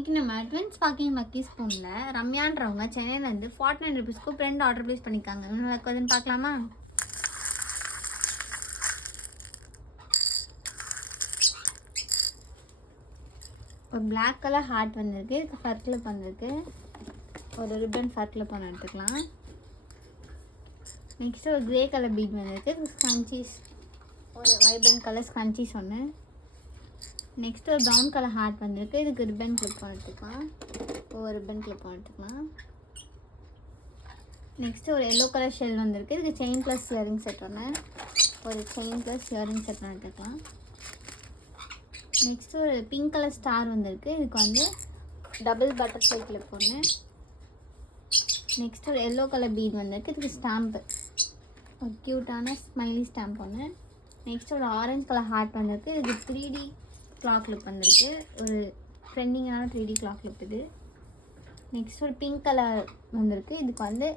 இன்றைக்கி நம்ம twins packing lucky ஸ்பூனில் ரம்யான்றவங்க சென்னையிலேருந்து 49 ருபீஸ்க்கு ஃப்ரெண்ட் ஆர்டர் ப்ளேஸ் பண்ணியிருக்காங்க. இன்னும் லக் வருதுன்னு பார்க்கலாமா? ஒரு பிளாக் கலர் ஹார்ட் வந்திருக்கு, இதுக்கு ஃபர் கிளிப் வந்திருக்கு. ஒரு ரிப்பன் ஃபர் கிளிப் ஒன்று எடுத்துக்கலாம். நெக்ஸ்ட்டு ஒரு க்ரே கலர் பீட் வந்திருக்கு, இதுக்கு ஸ்க்ரன்ச்சீஸ் ஒரு வைப்ரண்ட் கலர் ஸ்க்ரன்ச்சீஸ் ஒன்று. நெக்ஸ்ட்டு ஒரு ப்ரௌன் கலர் ஹார்ட் வந்திருக்கு, இதுக்கு ரிப்பன் கிளிப் எடுத்துக்கலாம். ஒரு ரிப்பன் கிளிப் எடுத்துக்கலாம். நெக்ஸ்ட்டு ஒரு எல்லோ கலர் ஷெல் வந்திருக்கு, இதுக்கு செயின் ப்ளஸ் இயரிங் செட் ஒன்று. ஒரு செயின் ப்ளஸ் இயரிங் செட் ஒன்று எடுத்துக்கலாம். நெக்ஸ்ட்டு ஒரு பிங்க் கலர் ஸ்டார் வந்திருக்கு, இதுக்கு வந்து டபுள் பட்டர்ஃப்ளை கிளிப் ஒன்று. நெக்ஸ்ட்டு ஒரு எல்லோ கலர் பீட் வந்திருக்கு, இதுக்கு ஸ்டாம்ப்பு ஒரு க்யூட்டான ஸ்மைலி ஸ்டாம்ப் ஒன்று. நெக்ஸ்ட்டு ஒரு ஆரஞ்சு கலர் ஹார்ட் வந்திருக்கு, இதுக்கு 3D கிளாக் லிப் வந்திருக்கு. ஒரு ட்ரெண்டிங்கான 3D கிளாக் லிப் இது. நெக்ஸ்ட் ஒரு பிங்க் கலர் வந்திருக்கு, இதுக்கு வந்து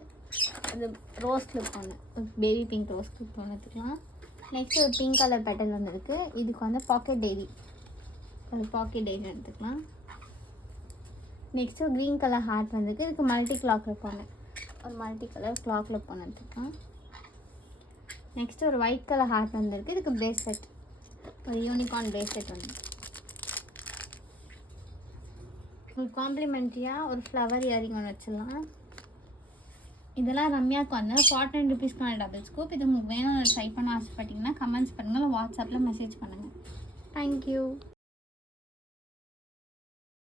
ஒரு ரோஸ் கிளிப் ஒன்று, ஒரு பேபி பிங்க் ரோஸ் கிளிப் ஒன்று எடுத்துக்கலாம். நெக்ஸ்ட் ஒரு பிங்க் கலர் பெட்டல் வந்திருக்கு, இதுக்கு வந்து பாக்கெட் டைரி ஒரு பாக்கெட் டைரி எடுத்துக்கலாம். நெக்ஸ்ட் ஒரு க்ரீன் கலர் ஹார்ட் வந்திருக்கு, இதுக்கு மல்டி கிளாக் லிப் ஒன்று, ஒரு மல்டி கலர் கிளாக் லிப் ஒன்று எடுத்துக்கலாம். நெக்ஸ்ட் ஒரு ஒயிட் கலர் ஹார்ட் வந்திருக்கு, இதுக்கு பிரேஸ்லெட் ஒரு யூனிகார்ன் பிரேஸ்லெட் ஒன்று. ஒரு காம்ப்ளிமெண்ட்ரியாக ஒரு ஃப்ளவர் இயரிங் ஒன்று வச்சிடலாம். இதெல்லாம் ரம்யாவுக்கு வந்து 49 ருபீஸ்க்கான டபுள் ஸ்கூப். இது உங்களுக்கு வேணும் ட்ரை பண்ண ஆசைப்பட்டீங்கன்னா கமெண்ட்ஸ் பண்ணுங்கள், வாட்ஸ்அப்பில் மெசேஜ் பண்ணுங்கள். தேங்க்யூ.